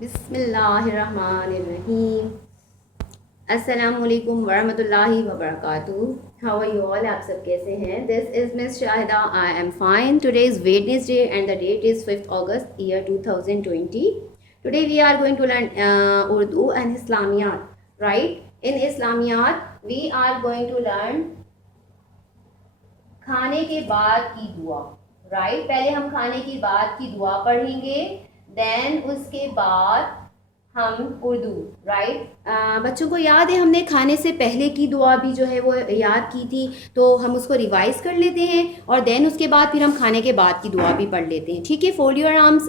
बिस्मिल्लाहिर्रहमानिर्रहीम। अस्सलामुअलैकुम वरहमतुल्लाहि वबरकातुहू। How are you all? आप सब कैसे हैं? This is miss Shahida. I am fine. Today is Wednesday and the date is 5 August year 2020. Today we are going to learn Urdu and Islamiyat. Right? In Islamiyat we are going to learn खाने के बाद की दुआ. Right पहले हम खाने के बाद की दुआ पढ़ेंगे, देन उसके बाद हम उर्दू. राइट बच्चों को याद है हमने खाने से पहले की दुआ भी जो है वो याद की थी, तो हम उसको रिवाइज कर लेते हैं और देन उसके बाद फिर हम खाने के बाद की दुआ भी पढ़ लेते हैं. ठीक है, fold your arms,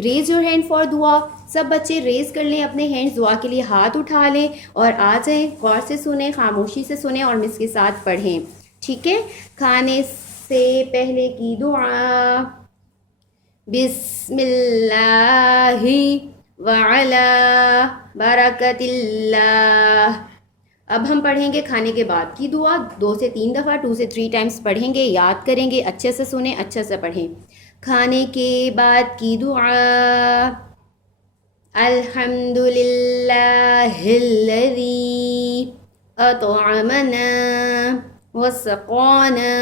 raise your hand for दुआ. सब बच्चे रेज कर लें अपने हैंड्स, दुआ के लिए हाथ उठा लें और आ जाएं. गौर से सुने, खामोशी से सुने और मिस के साथ पढ़ें. ठीक है, खाने से पहले की दुआ. बिस्मिल्लाहि वअला बरकतिल्लाह. अब हम पढ़ेंगे खाने के बाद की दुआ 2 से 3 दफ़ा, 2 से 3 टाइम्स पढ़ेंगे, याद करेंगे, अच्छे से सुने, अच्छे से पढ़ें. खाने के बाद की दुआ. अल्हम्दुलिल्लाहिल्लज़ी अतअमना वसक़ाना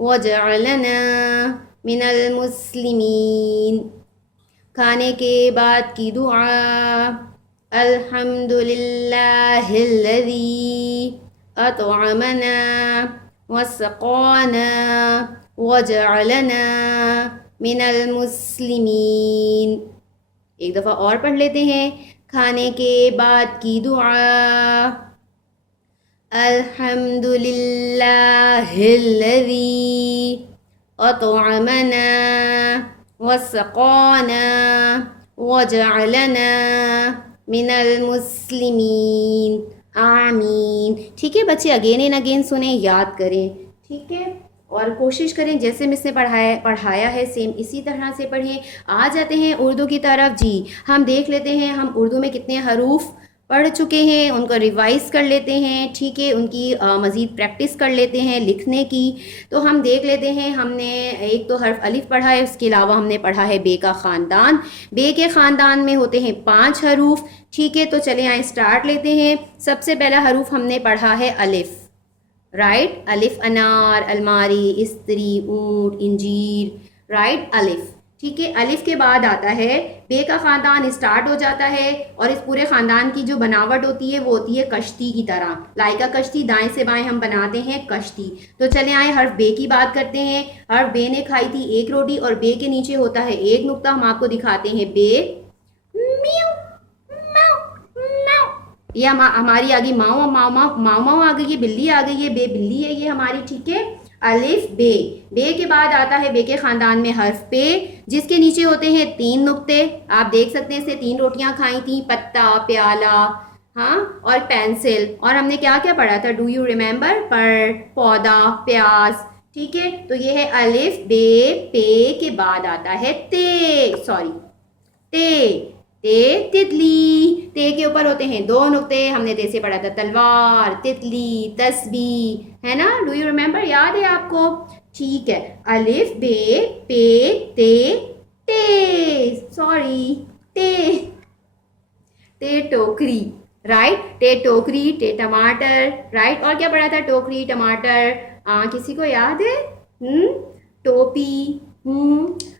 वजअलना मिनल मुस्लिमीन. खाने के बाद की दुआ. अल्हम्दुलिल्लाहिल्लज़ी अतअमना वसक़ाना वजअलना मिनल मुस्लिमीन. एक दफ़ा और पढ़ लेते हैं. खाने के बाद की दुआ. अल्हम्दुलिल्लाहिल्लज़ी अतअमना वसक़ाना वजअलना मिनल मुस्लिमीन. आमीन. ठीक है बच्चे, अगेन एंड अगेन सुने, याद करें. ठीक है, और कोशिश करें जैसे मिस ने पढ़ाया है सेम इसी तरह से पढ़ें. आ जाते हैं उर्दू की तरफ. जी, हम देख लेते हैं हम उर्दू में कितने हरूफ पढ़ चुके हैं, उनको रिवाइज़ कर लेते हैं. ठीक है, उनकी मज़ीद प्रैक्टिस कर लेते हैं लिखने की. तो हम देख लेते हैं, हमने एक तो हर्फ अलिफ पढ़ा है, उसके अलावा हमने पढ़ा है बे का ख़ानदान. बे के ख़ानदान में होते हैं 5 हरूफ. ठीक है, तो चले आए स्टार्ट लेते हैं. सबसे पहला हरूफ हमने पढ़ा है अलिफ. राइट, अलिफ अनार, अलमारी, इस्त्री, ऊँट, इंजीर. राइट, अलिफ. ठीक है, अलिफ के बाद आता है बे का ख़ानदान स्टार्ट हो जाता है और इस पूरे ख़ानदान की जो बनावट होती है वो होती है कश्ती की तरह. लाइका कश्ती, दाएं से बाएं हम बनाते हैं कश्ती. तो चले आए हर्फ बे की बात करते हैं. हर्फ बे ने खाई थी 1 रोटी और बे के नीचे होता है 1 नुक्ता. हम आपको दिखाते हैं बे. ये हमारी आ गई माओ माओ माओ माओ माओ आ गई, ये बिल्ली आ गई है, बे बिल्ली है ये हमारी. ठीक है, अलिफ बे. बे के बाद आता है बे के ख़ानदान में हर्फ पे, जिसके नीचे होते हैं 3 नुक्ते. आप देख सकते हैं इससे 3 रोटियां खाई थी, पत्ता, प्याला, हाँ, और पेंसिल. और हमने क्या क्या पढ़ा था, डू यू रिमेंबर? पर, पौधा, प्याज. ठीक है, तो ये है अलिफ बे. पे के बाद आता है ते, ते. ते तितली. ते के ऊपर होते हैं 2 नुक्ते. हमने ते से पढ़ा था तलवार, तितली, तस्बीह, है ना? Do you remember? याद है आपको? ठीक है, अलिफ बे पे ते ते ते ते टोकरी. राइट, टे टोकरी, टे टमाटर. राइट, और क्या पढ़ा था? टोकरी, टमाटर. किसी को याद है? टोपी.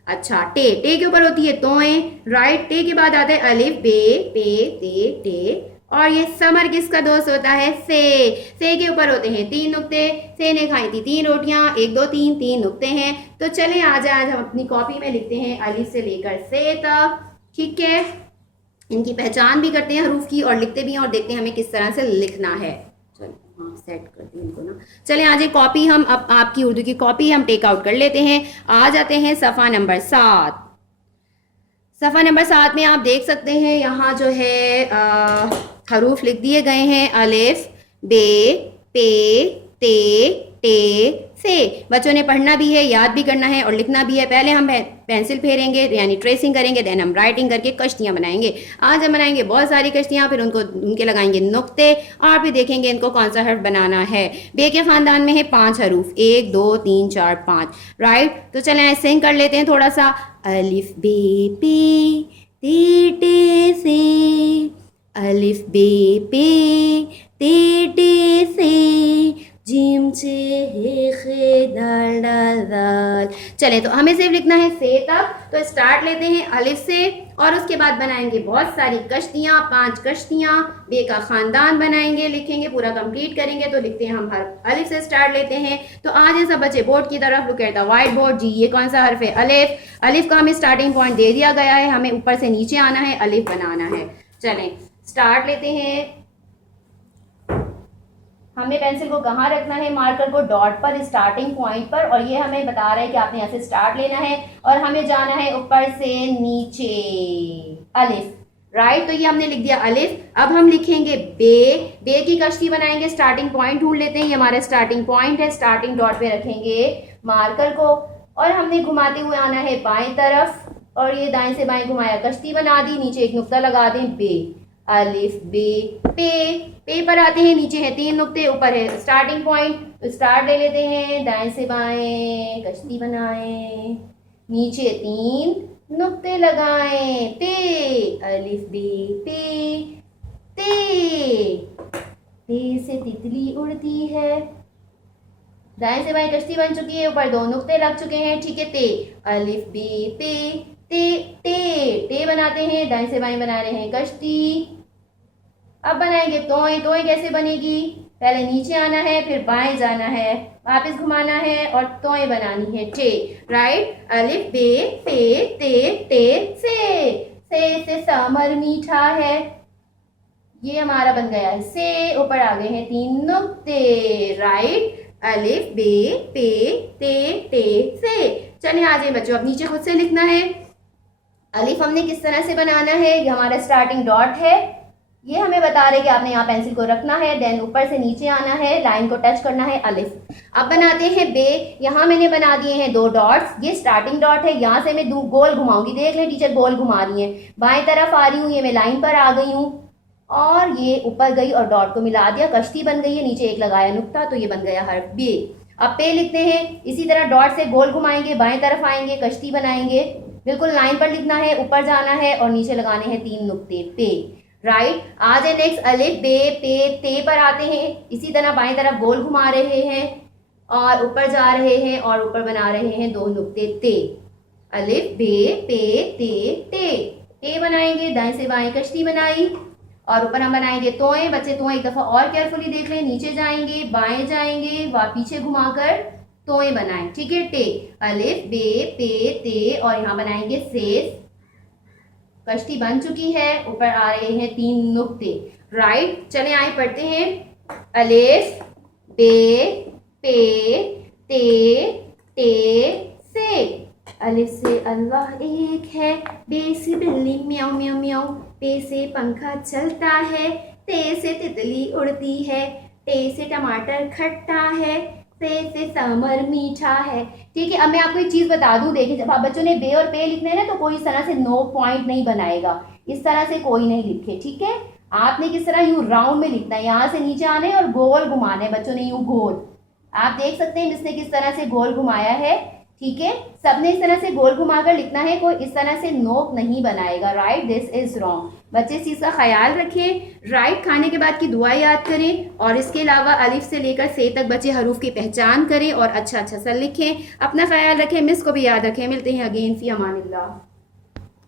अच्छा, टे के ऊपर होती है तोएं. राइट, टे के बाद आता है अलिफ बे पे ते टे. और ये समर किसका दोस्त होता है? से के ऊपर होते हैं 3 नुक्ते. से ने खाई थी 3 रोटियां, 1 2 3 नुक्ते हैं. तो चलें आज हम अपनी कॉपी में लिखते हैं अलिफ से लेकर से तक. ठीक है, इनकी पहचान भी करते हैं हरूफ की और लिखते भी हैं और देखते हैं हमें किस तरह से लिखना है. चलो हाँ, सेट करते हैं इनको ना. चलें आज एक कॉपी हम अब आपकी उर्दू की कॉपी हम टेक आउट कर लेते हैं. आ जाते हैं सफ़ा नंबर 7. सफ़ा नंबर 7 में आप देख सकते हैं यहाँ जो है हरूफ लिख दिए गए हैं. अलिफ बे पे ते टे से. बच्चों ने पढ़ना भी है, याद भी करना है और लिखना भी है. पहले हम पेंसिल फेरेंगे यानी ट्रेसिंग करेंगे, देन हम राइटिंग करके कश्तियाँ बनाएंगे. आज हम बनाएंगे बहुत सारी कश्तियाँ, फिर उनके लगाएंगे नुक्ते और फिर देखेंगे इनको कौन सा हर्फ बनाना है. बे के ख़ानदान में है 5 हरूफ, 1 2 3 4 5. राइट, तो चलें सिंग कर लेते हैं थोड़ा सा. अलिफ बे पे ते टे से, अलिफ बे पे, ते टे से, जिम चे हे खे दाल डाल दाल। चले तो हमें सिर्फ लिखना है से तक, तो स्टार्ट लेते हैं अलिफ से और उसके बाद बनाएंगे बहुत सारी कश्तियाँ, 5 कश्तियाँ, बे का खानदान बनाएंगे, लिखेंगे, पूरा कंप्लीट करेंगे। तो लिखते हैं हम हर्फ अलिफ से स्टार्ट लेते हैं। तो आज है सब बच्चे बोर्ड की तरफ, look at the white board. जी ये कौन सा हर्फ है? अलिफ। अलिफ का हमें स्टार्टिंग पॉइंट दे दिया गया है, हमें ऊपर से नीचे आना है, अलिफ बनाना है। चलें स्टार्ट लेते हैं। हमें पेंसिल को कहाँ रखना है? मार्कर को डॉट पर, स्टार्टिंग पॉइंट पर, और ये हमें बता रहा है कि आपने यहाँ से स्टार्ट लेना है और हमें जाना है ऊपर से नीचे, अलिफ। राइट, तो ये हमने लिख दिया अलिफ। अब हम लिखेंगे बे। बे की कश्ती बनाएंगे, स्टार्टिंग पॉइंट ढूंढ लेते हैं, ये हमारा स्टार्टिंग पॉइंट है। स्टार्टिंग डॉट पे रखेंगे मार्कर को और हमने घुमाते हुए आना है बाएं तरफ, और ये दाएं से बाएं घुमाया, कश्ती बना दी, नीचे एक नुक्ता लगा दें, बे, अलिफ बे पे। पे पर आते हैं, नीचे है 3 नुक्ते, ऊपर है स्टार्टिंग पॉइंट। स्टार्ट ले लेते हैं, दाएं से बाएं कश्ती बनाएं, नीचे 3 नुक्ते लगाएं, पे, अलिफ बे पे, ते। ते से तितली उड़ती है, दाएं से बाएं कश्ती बन चुकी है, ऊपर 2 नुक्ते लग चुके हैं, ठीक है। ते, अलिफ बे पे, ते टे। टे बनाते हैं, दाएं से बाएं बना रहे हैं कश्ती। अब बनाएंगे तोय। तोय कैसे बनेगी? पहले नीचे आना है, फिर बाएं जाना है, वापस घुमाना है और तोय बनानी है, टे। राइट, अलिफ बे पे ते टे से समर मीठा है, ये हमारा बन गया है से। ऊपर आ गए हैं 3 नुक्ते। राइट, अलिफ बे पे ते टे से। चलिए आ जाइए बच्चों, अब नीचे खुद से लिखना है। अलिफ हमने किस तरह से बनाना है? ये हमारा स्टार्टिंग डॉट है, ये हमें बता रहे कि आपने यहाँ पेंसिल को रखना है, देन ऊपर से नीचे आना है, लाइन को टच करना है, अलिफ। अब बनाते हैं बे। यहाँ मैंने बना दिए हैं 2 डॉट्स, ये स्टार्टिंग डॉट है, यहाँ से मैं गोल घुमाऊंगी, देख लें टीचर गोल घुमा रही है, बाएं तरफ आ रही हूँ, ये मैं लाइन पर आ गई हूँ और ये ऊपर गई और डॉट को मिला दिया, कश्ती बन गई है, नीचे एक लगाया नुक्ता, तो ये बन गया हर्फ बे। अब पे लिखते हैं, इसी तरह डॉट से गोल घुमाएंगे, बाएं तरफ आएंगे, कश्ती बनाएंगे, बिल्कुल लाइन पर लिखना है, ऊपर जाना है और नीचे लगाने हैं 3 नुक्ते, पे। राइट, आ जाए नेक्स्ट, अलिफ बे पे ते पर आते हैं, इसी तरह बाएं तरफ गोल घुमा रहे हैं और ऊपर जा रहे हैं और ऊपर बना रहे हैं 2 नुक्ते, ते। अलिफ बे पे ते टे बनाएंगे, दाएं से बाएं कश्ती बनाई और ऊपर हम बनाएंगे तोय। बच्चे तोय एक दफा और केयरफुली देख लें, नीचे जाएंगे, बाएं जाएंगे, पीछे घुमाकर तोय बनाएं, ठीक है। टे, अलिफ बे पे ते और यहाँ बनाएंगे से। कश्ती बन चुकी है, ऊपर आ रहे हैं 3 नुक्ते। राइट, चले आए पढ़ते हैं। अलिफ बे पे ते से। अलिफ से अल्लाह एक है, बे से बिल्ली म्याऊ म्याऊ म्याऊ, पे से पंखा चलता है, ते से तितली उड़ती है, टे से टमाटर खट्टा है, से समर मीठा है, ठीक है। अब मैं आपको एक चीज बता दूं, देखिए जब आप बच्चों ने बे और पे लिखने हैं ना, तो कोई इस तरह से नो पॉइंट नहीं बनाएगा, इस तरह से कोई नहीं लिखे, ठीक है। आपने किस तरह यूं राउंड में लिखना है, यहाँ से नीचे आना है और गोल घुमाना है, बच्चों ने यूं गोल, आप देख सकते हैं मिसने किस तरह से गोल घुमाया है, ठीक है। सबने इस तरह से गोल घुमाकर लिखना है, कोई इस तरह से नोक नहीं बनाएगा। Right, this is wrong. बच्चे इस चीज़ का ख्याल रखें। राइट, खाने के बाद की दुआ याद करें और इसके अलावा अलिफ से लेकर से तक बच्चे हरूफ की पहचान करें और अच्छा सा लिखें। अपना ख्याल रखें, मिस को भी याद रखें। मिलते हैं अगेन, फी अमानिल्लाह।